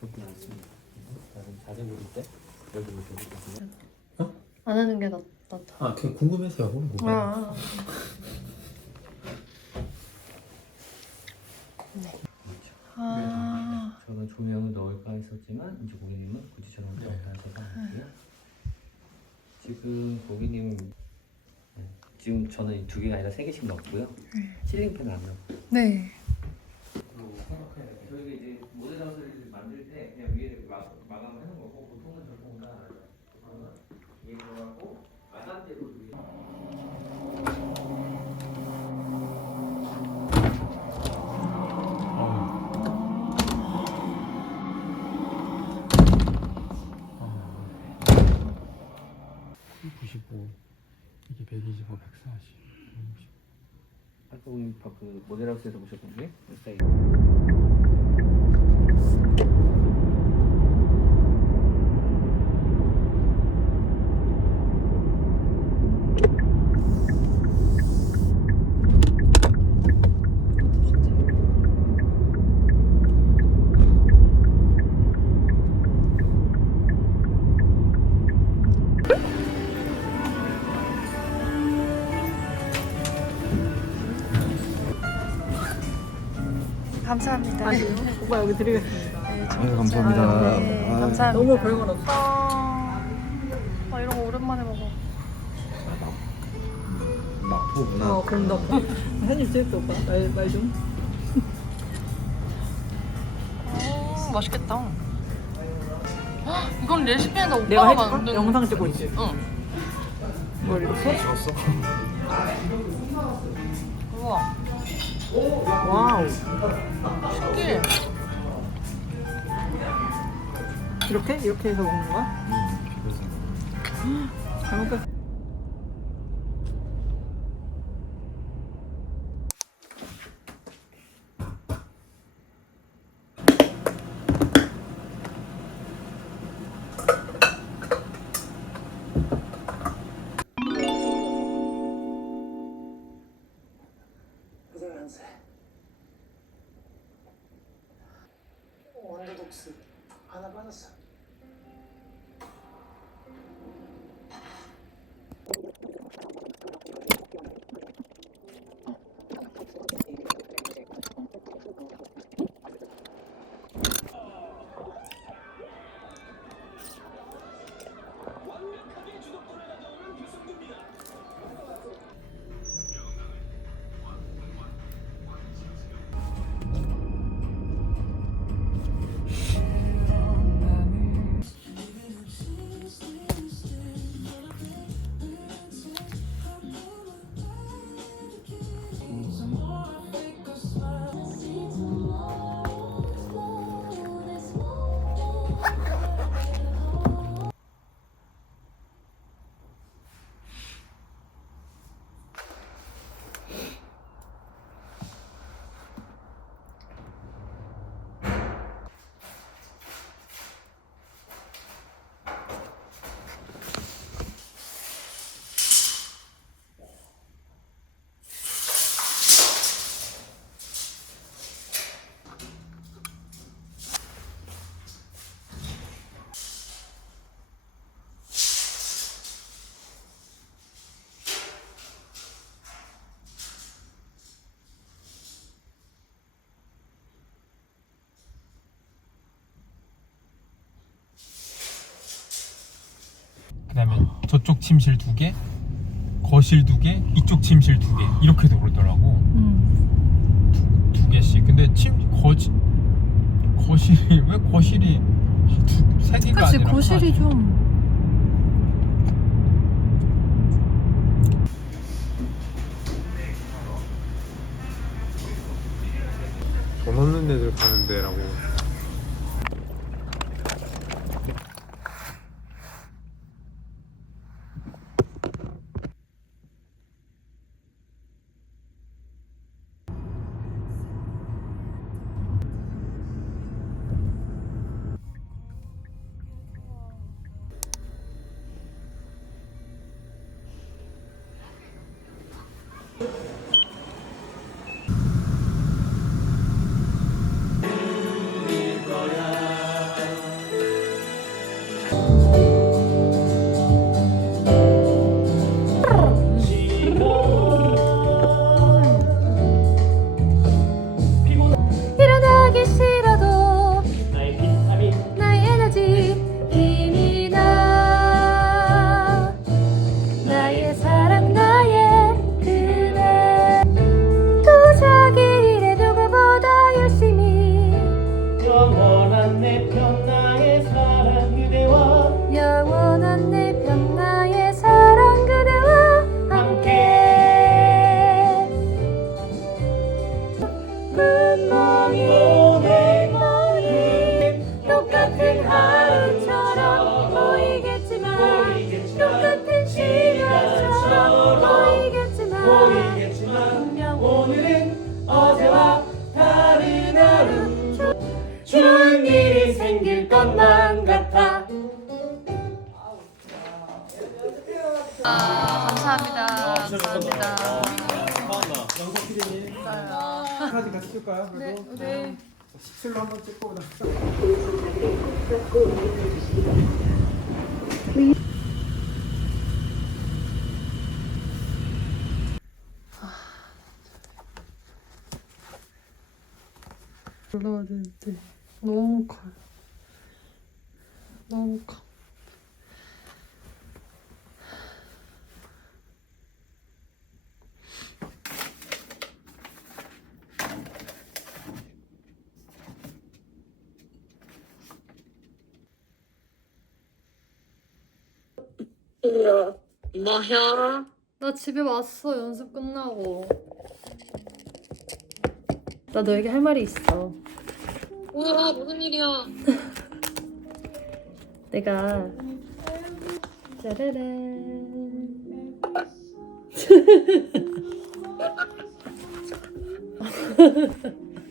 그렇게 많습니다. 다른 자세 보일 때 여기 보시거든요. 안 하는 게 낫다. 아, 그냥 궁금해서요. 뭐. 아. 네. 아. 저는 조명을 넣을까 했었지만 이제 고객님은 굳이 조명을 넣을까 생각하고요. 지금 고객님 지금 저는 2개가 아니라 3개씩 넣었고요. 실링팬을 안 넣었고요. 네. 생각해야 돼요. 저희가 이제 모델 하우스를 만들 때 그냥 위에 마감을 하는 거고 보통은 저렇게 다 위에 들어가고 마감대로 위에. 이게 125, 140. 아까 그 모델 하우스에서 보셨던 게 몇 사이? 감사합니다. 오빠 여기 드리겠습니다. 네, 감사합니다. 네, 아, 감사합니다. 너무 별건 없어. 이런 거 오랜만에 먹어. 마포구나. 공덕. 한입 재밌다 오빠. 말 좀. 맛있겠다. 헉, 이건 레시피에다 내가 오빠가 해줄까? 만든. 영상 찍고 있지. 응. 뭘 이렇게? 좋았어. 우와. 와우. 신기해. 이렇게 해서 먹는 거야? 잘 먹겠어. 원더독스 하나 빠졌어. 그다음에 저쪽 침실 2개, 거실 2개, 이쪽 침실 2개 이렇게 들어오더라고. 두 개씩. 근데 거실이 왜 거실이 3개가 그치, 아니라 거실이 좀. 돈 없는 애들 가는 데라고. 생길 것만 같아. 감사합니다. 감사합니다. 영석 PD님 사진 같이 찍을까요? 그래도 네. 식술로 한번 찍고 나서 올라와야 되는데 너무 커요. 너무 커. 뭐야? 나 집에 왔어. 연습 끝나고. 나 너에게 할 말이 있어. 우와, 무슨 일이야? 내가 짜라란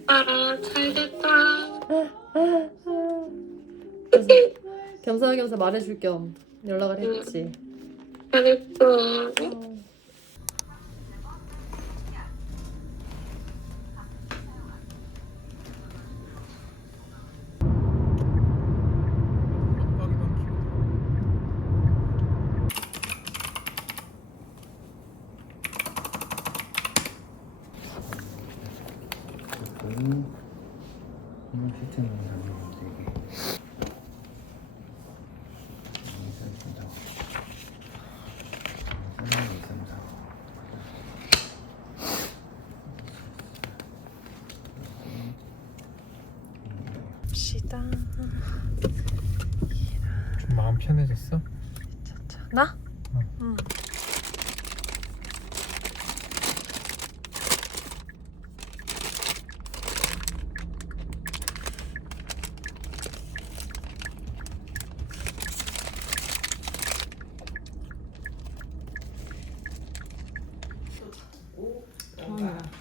아, 잘됐다. 그래서 겸사겸사 말해줄 겸 연락을 했지. 잘했어. 이런 시스템을 잡는 되게 시다. 좀 마음 편해졌어? 나? 응.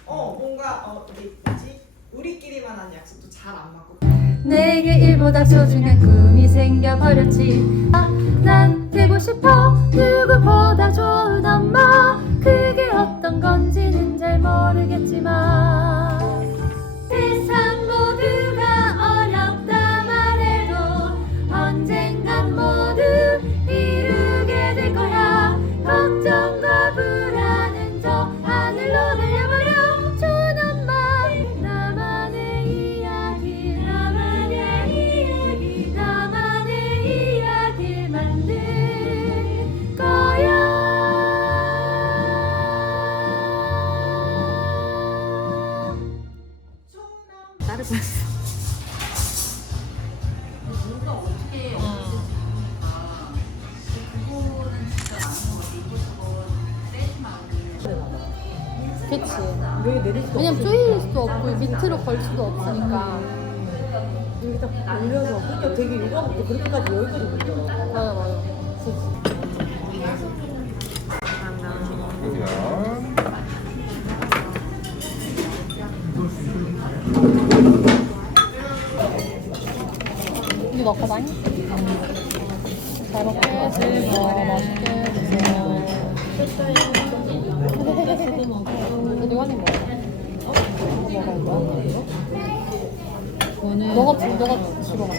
뭔가 뭐지? 우리끼리만 한 약속도 잘 안 맞고. 내게 일보다 소중한 꿈이 생겨버렸지. 난 되고 싶어 누구보다 좋은 엄마. 그게 어떤 건지는 잘 모르겠지만 세상 모두가 어렵다 말해도 언젠간 모두 이루게 될 거야. 걱정과 불안은 저 하늘로 날려버려. 좋은 엄마. 나만의 이야기 나만의 이야기 나만의 이야기 만들 거야. 그치. 왜냐면 조일 수도 없고 밑으로 걸 수도 없으니까. 여기 딱 올려서 그러니까 되게 일광욕도 그렇게까지 여기까지 올리더라고. 맞아 맞아. 이거 먹어봐니? 잘 먹겠습니다. 맛있게 드세요. 너도 한입 먹어. 먹을 거야? 너가 집어가.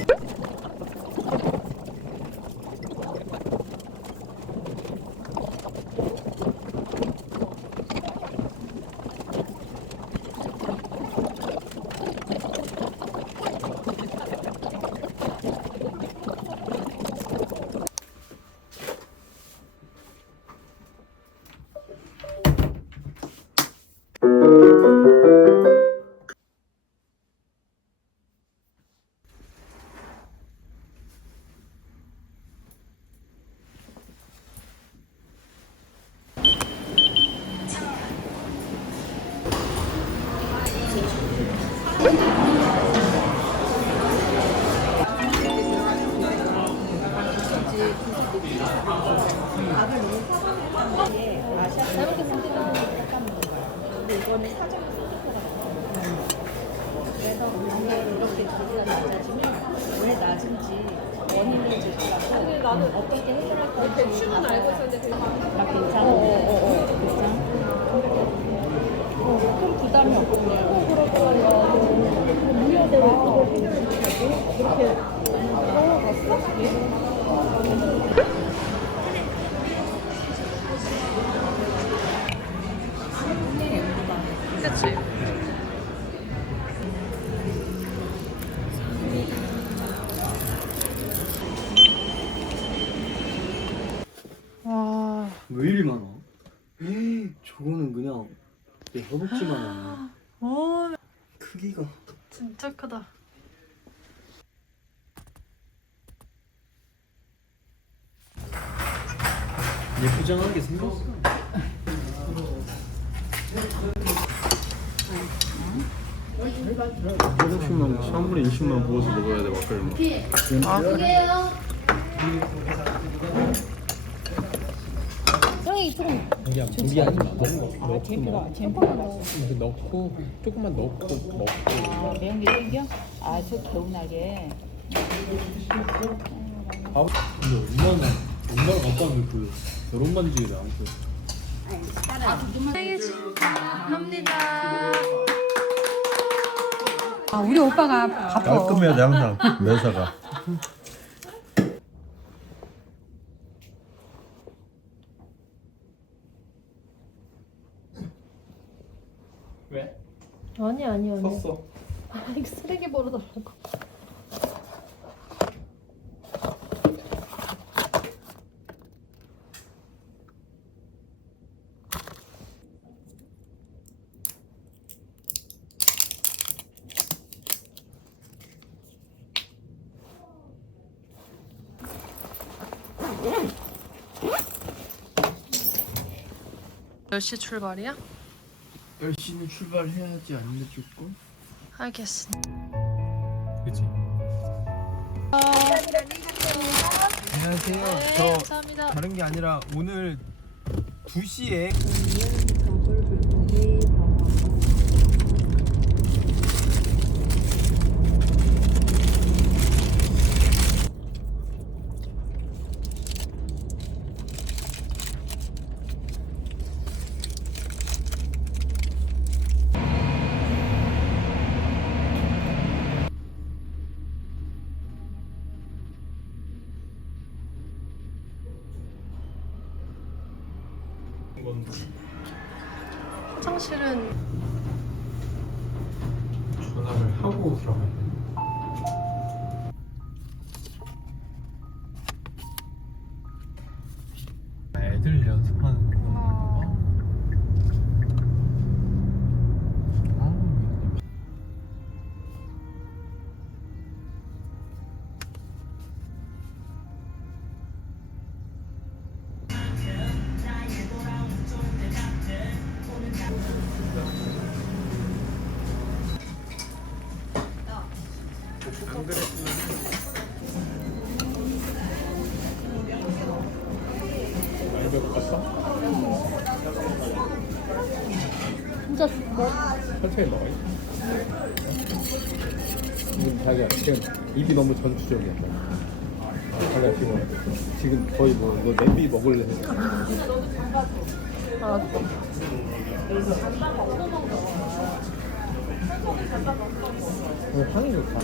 나는 어떻게 해결할 것 같아. 대충은 알고 있었는데 나 괜찮아. 큰 부담이 없고. 그렇더라고. 무효대로 그걸 해결하고 그렇게 갔어? 그치. 와. 왜 이리 많아? 저거는 그냥 내 허벅지만 하네. 크기가 진짜 크다. 예쁘장하게 생겼어. 화장실만 샤워물에 20만 부어서 먹어야 돼 막걸리. 아, 그래요? 형이 조금 고기 아니면 넣고 조금만 넣고 먹고. 아, 매운 게 땡겨? 아, 저 개운하게. 근데 엄마랑 아빠는 그 결혼 반지에 나왔어. 생일 축하합니다. 아, 우리 오빠가 바빠. 깔끔해야 돼 항상 매사가. 왜? 아니. 썼어. 아, 이거 쓰레기 버려달라고. 몇 시 출발이야? 10시는 출발해야지 않나 조금? 알겠어. 그치. 안녕하세요. 네, 저 감사합니다. 다른 게 아니라 오늘 2시에 화장실은 전화를 하고 들어가야 돼. 애들 연습하는 거. 진짜 천천히 먹어. 지금 자기야 지금 입이 너무 전투적이야. 자기야 지금 거의 뭐 냄비 먹을래. 알았어. 향이 좋다.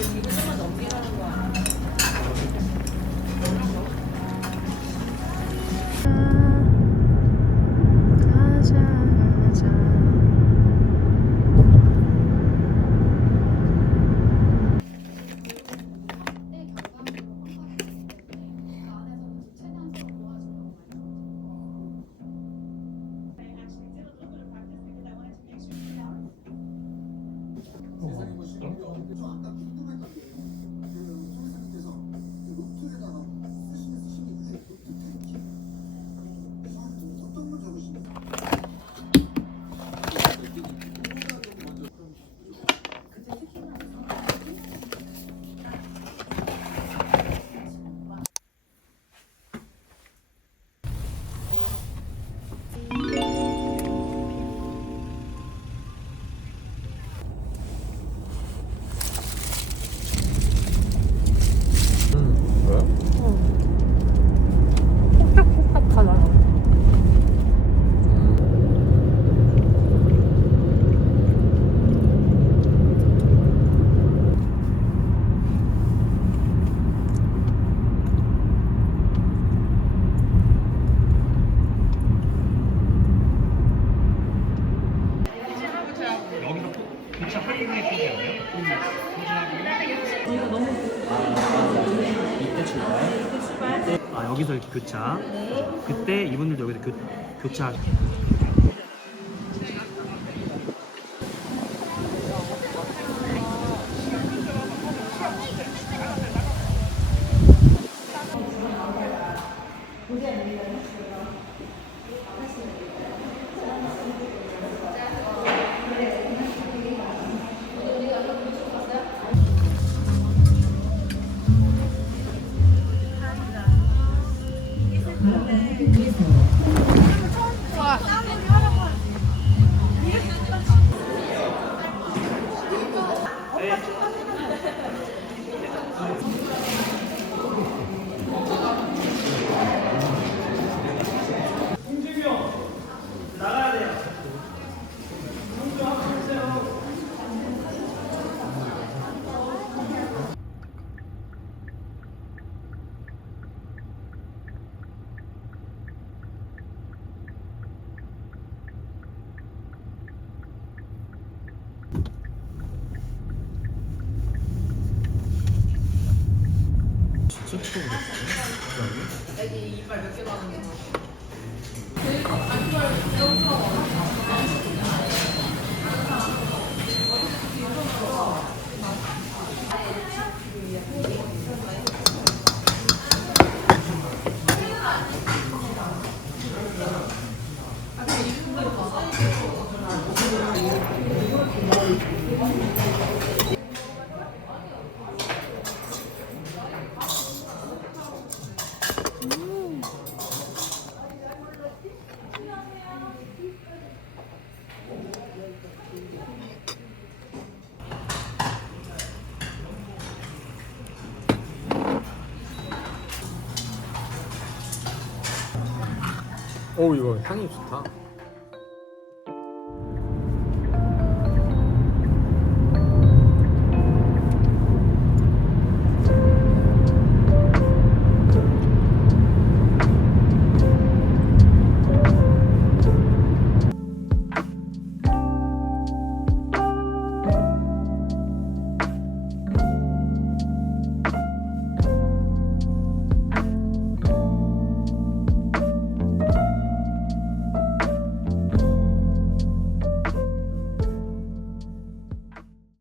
이때 출발. 아 여기서 이렇게 교차. 그때 이분들도 여기서 교차. 오 이거 향이 좋다.